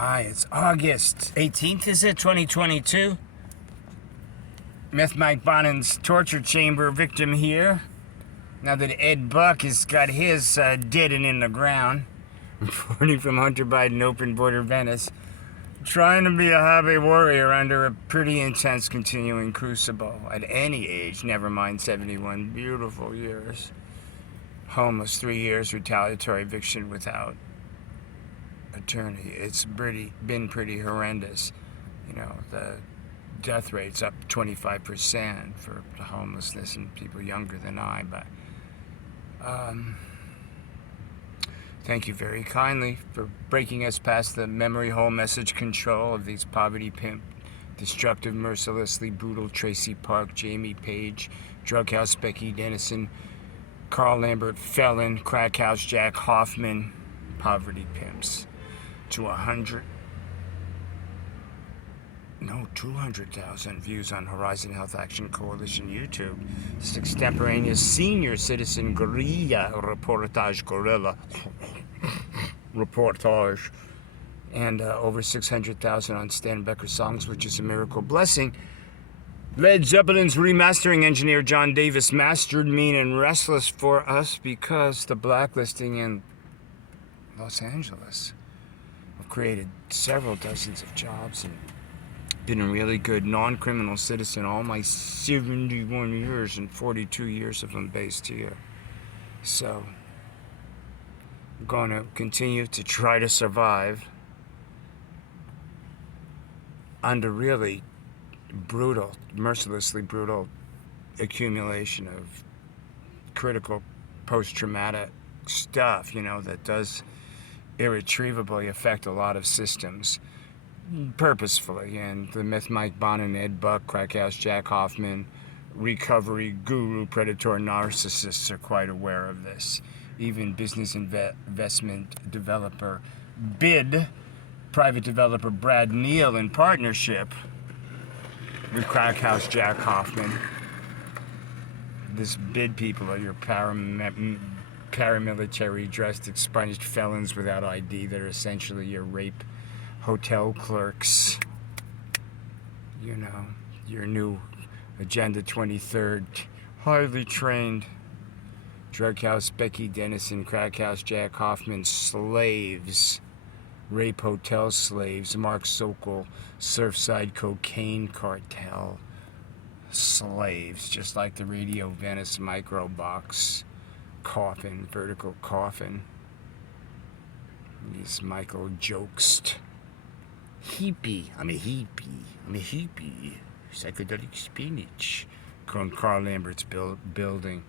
Hi, it's August 18th, is it? 2022? Meth Mike Bonin's torture chamber victim here. Now that Ed Buck has got his dead and in the ground. Reporting from Hunter Biden, open border Venice. Trying to be a hobby warrior under a pretty intense continuing crucible. At any age, never mind 71 beautiful years. Homeless, 3 years, retaliatory eviction without attorney. It's been pretty horrendous. You know, the death rate's up 25% for the homelessness and people younger than I, but thank you very kindly for breaking us past the memory hole message control of these poverty pimp, destructive, mercilessly brutal Traci Park, Jamie Page, Drughouse, Becky, Dennison, Carl Lambert, Felon, Crack House, Jack Hoffman, poverty pimps. To 200,000 views on Horizon Health Action Coalition YouTube. This extemporaneous senior citizen guerrilla reportage. And over 600,000 on Stan Becker songs, which is a miracle blessing. Led Zeppelin's remastering engineer John Davis mastered Mean and Restless for us because the blacklisting in Los Angeles created several dozens of jobs and been a really good non-criminal citizen all my 71 years and 42 years of them based here. So I'm going to continue to try to survive under really brutal, mercilessly brutal accumulation of critical post-traumatic stuff, you know, that does irretrievably affect a lot of systems purposefully. And the Meth Mike Bonin, Ed Buck, Crack House, Jack Hoffman, recovery guru, predator narcissists are quite aware of this. Even business investment developer BID, private developer Brad Neal, in partnership with Crack House Jack Hoffman. This BID people are your paramilitary dressed expunged felons without ID that are essentially your rape hotel clerks. You know, your new Agenda 23rd, highly trained Drughouse, Becky, Dennison, Crack House, Jack Hoffman slaves, rape hotel slaves, Mark Sokol, Surfside cocaine cartel slaves, just like the Radio Venice micro box coffin, vertical coffin. These Michael Jokest. I'm a hippie. Psychedelic spinach. Carl Lambert's building.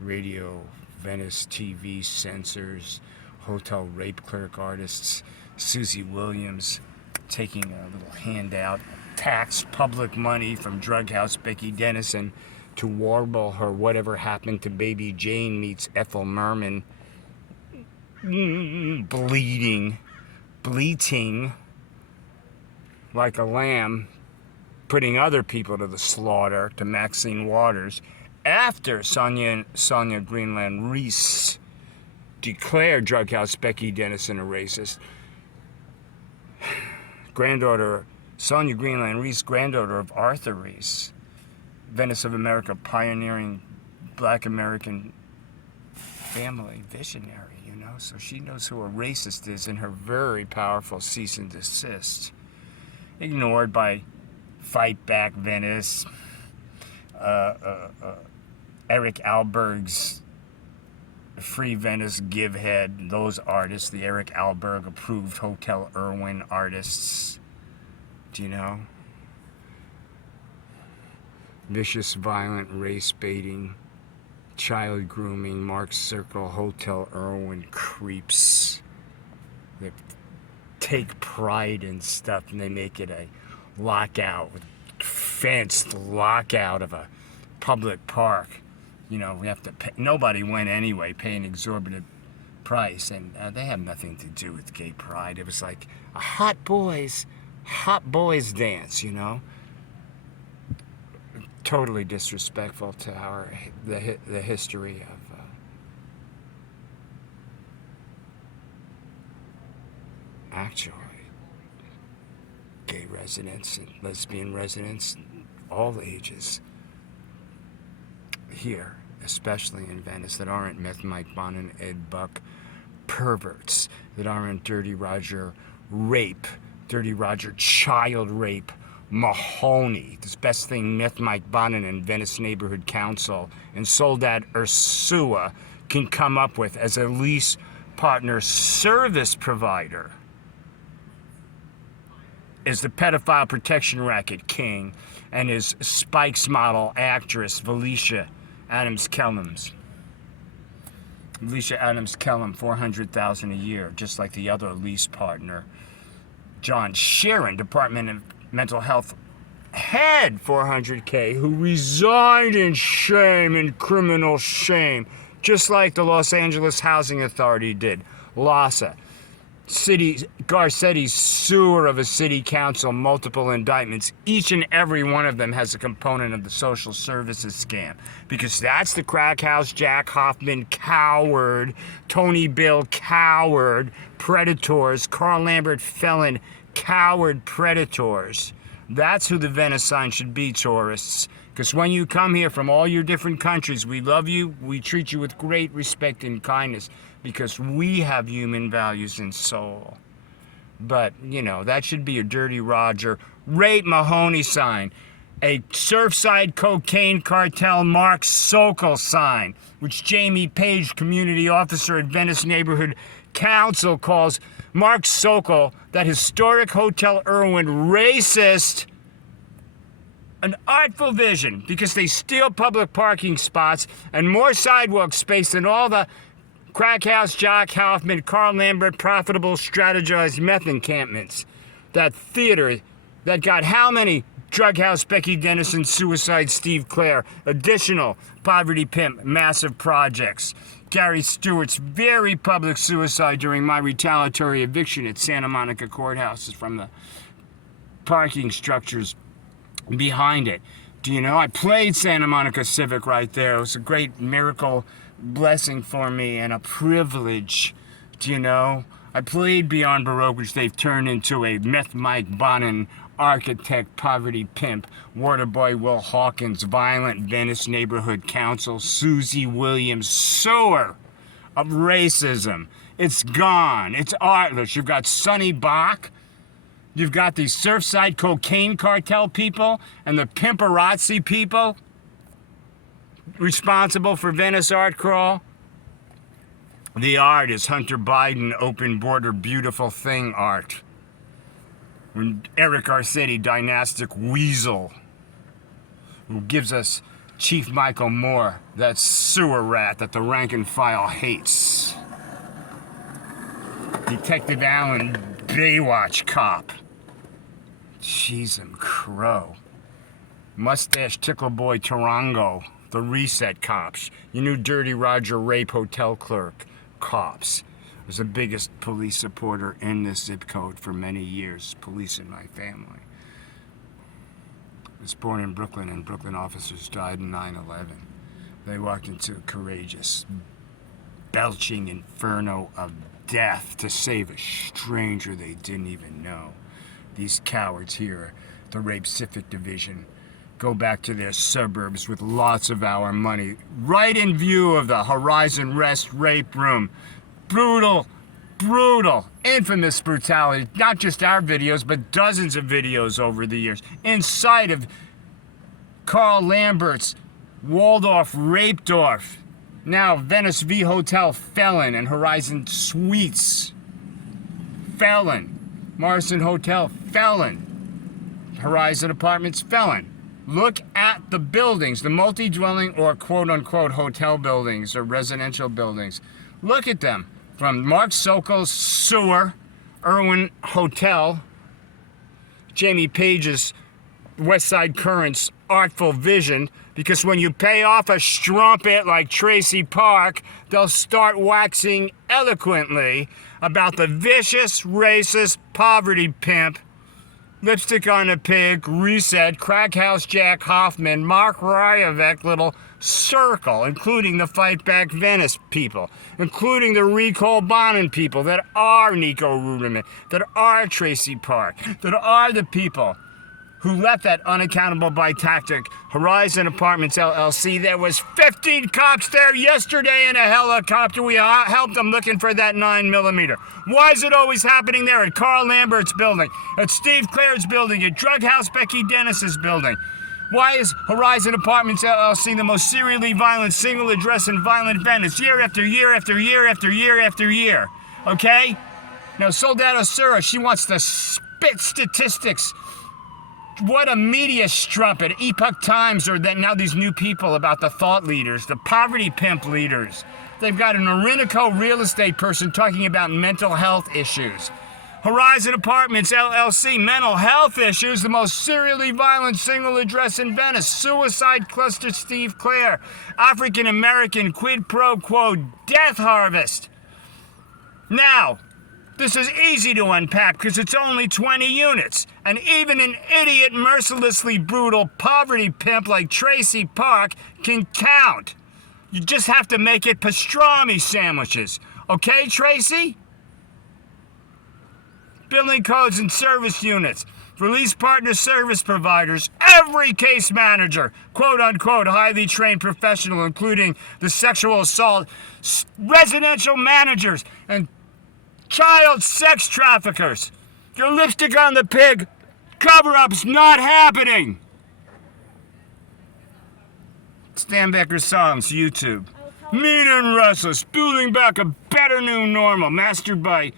Radio Venice TV censors. Hotel rape clerk artists. Susie Williams taking a little handout. Tax public money from Drughouse Becky Dennison to warble her Whatever Happened to Baby Jane meets Ethel Merman. Bleating like a lamb, putting other people to the slaughter, to Maxine Waters, after Sonia Greenland Reese declared Drughouse Becky Dennison a racist. Granddaughter, Sonia Greenland Reese, granddaughter of Arthur Reese, Venice of America, pioneering Black American family visionary, you know, so she knows who a racist is in her very powerful cease and desist. Ignored by Fight Back Venice, Eric Alberg's Free Venice Give Head, those artists, the Eric Alberg approved Hotel Erwin artists, do you know? Vicious, violent, race-baiting, child grooming, Mark Circle, Hotel Erwin creeps that take pride in stuff and they make it a lockout, fenced lockout of a public park. You know, we have to pay, nobody went anyway, pay an exorbitant price, and they have nothing to do with gay pride. It was like a hot boys dance, you know? Totally disrespectful to the history of actually gay residents and lesbian residents, all ages here, especially in Venice, that aren't Meth Mike, Bonin, Ed Buck perverts, that aren't Dirty Roger rape, Dirty Roger child rape, Mahoney. This best thing Meth Mike, Bonin, and Venice Neighborhood Council and Soledad Ursua can come up with as a lease partner service provider is the pedophile protection racket king and his Spikes model actress Felicia Adams-Kellum, $400,000 a year, just like the other lease partner, John Sharon, Department of Mental Health head, $400K, who resigned in shame, in criminal shame, just like the Los Angeles Housing Authority did. LASA. Garcetti's sewer of a city council, multiple indictments. Each and every one of them has a component of the social services scam. Because that's the crack house, Jack Hoffman, coward, Tony Bill, coward, predators, Carl Lambert, felon, coward predators. That's who the Venice sign should be, tourists. Because when you come here from all your different countries, we love you, we treat you with great respect and kindness, because we have human values and soul. But, you know, that should be a Dirty Roger rape Mahoney sign, a Surfside cocaine cartel Mark Sokol sign, which Jamie Page, community officer at Venice Neighborhood Council, calls Mark Sokol, that historic Hotel Erwin, racist, an artful vision, because they steal public parking spots and more sidewalk space than all the crack house, Jack Hoffman, Carl Lambert, profitable, strategized meth encampments. That theater that got how many? Drughouse, Becky, Dennison, Suicide, Steve Clare, additional poverty pimp, massive projects. Gary Stewart's very public suicide during my retaliatory eviction at Santa Monica courthouses from the parking structures behind it. Do you know, I played Santa Monica Civic right there. It was a great miracle blessing for me and a privilege. Do you know, I played Beyond Baroque, which they've turned into a Meth Mike, Bonin, architect, poverty pimp, Waterboy Will Hawkins, violent Venice Neighborhood Council, Susie Williams, sewer of racism. It's gone. It's artless. You've got Sonny Bach. You've got these Surfside cocaine cartel people and the pimperazzi people responsible for Venice Art Crawl. The art is Hunter Biden, open border, beautiful thing art. When Eric Garcetti, dynastic weasel, who gives us Chief Michael Moore, that sewer rat that the rank and file hates. Detective Allen, Baywatch cop. Jeez and crow. Mustache Tickle Boy Tarango, the reset cops. You knew Dirty Roger rape hotel clerk cops. I was the biggest police supporter in this zip code for many years, police in my family. I was born in Brooklyn, and Brooklyn officers died in 9/11. They walked into a courageous, belching inferno of death to save a stranger they didn't even know. These cowards here, the Rape Civic Division, go back to their suburbs with lots of our money, right in view of the Horizon Rest rape room. Brutal, brutal, infamous brutality. Not just our videos, but dozens of videos over the years. Inside of Carl Lambert's Waldorf Rapedorf, now Venice V Hotel Felon and Horizon Suites Felon, Morrison Hotel Felon, Horizon Apartments Felon. Look at the buildings, the multi-dwelling or quote-unquote hotel buildings or residential buildings. Look at them. From Mark Sokol's sewer, Erwin Hotel, Jamie Page's Westside Current's artful vision, because when you pay off a strumpet like Traci Park, they'll start waxing eloquently about the vicious, racist, poverty pimp Lipstick on a Pig, Reset, Crack House Jack Hoffman, Mark Ryavec, little circle, including the Fight Back Venice people, including the Recall Bonin people that are Nico Ruderman, that are Traci Park, that are the people who left that unaccountable by tactic Horizon Apartments LLC. There was 15 cops there yesterday in a helicopter. We helped them looking for that 9mm. Why is it always happening there at Carl Lambert's building, at Steve Clare's building, at Drughouse Becky Dennis's building? Why is Horizon Apartments LLC the most serially violent single address in violent Venice year after year after year after year after year? Okay? Now, Soledad Ursua, she wants to spit statistics. What a media strumpet. Epoch Times, or that now these new people about the thought leaders, the poverty pimp leaders. They've got an Orinoco real estate person talking about mental health issues. Horizon Apartments LLC, mental health issues, the most serially violent single address in Venice. Suicide cluster Steve Clare. African American quid pro quo death harvest. Now, this is easy to unpack because it's only 20 units. And even an idiot, mercilessly brutal poverty pimp like Traci Park can count. You just have to make it pastrami sandwiches. Okay, Traci? Building codes and service units. Release partner service providers. Every case manager, quote unquote, highly trained professional, including the sexual assault, residential managers, and child sex traffickers. Your lipstick on the pig cover-up's not happening. Stan Becker's songs, YouTube. Mean and Restless, building back a better new normal, mastered by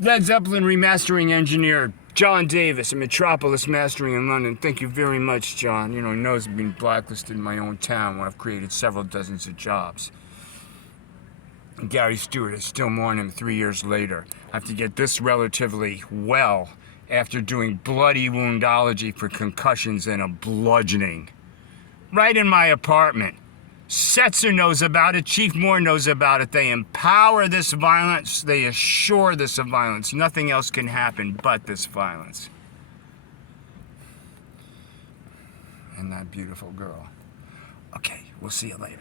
Led Zeppelin remastering engineer John Davis and Metropolis Mastering in London. Thank you very much, John. You know, he knows I've been blacklisted in my own town where I've created several dozens of jobs. Gary Stewart, I still mourn him 3 years later. I have to get this relatively well after doing bloody woundology for concussions and a bludgeoning. Right in my apartment. Setzer knows about it. Chief Moore knows about it. They empower this violence. They assure this of violence. Nothing else can happen but this violence. And that beautiful girl. Okay, we'll see you later.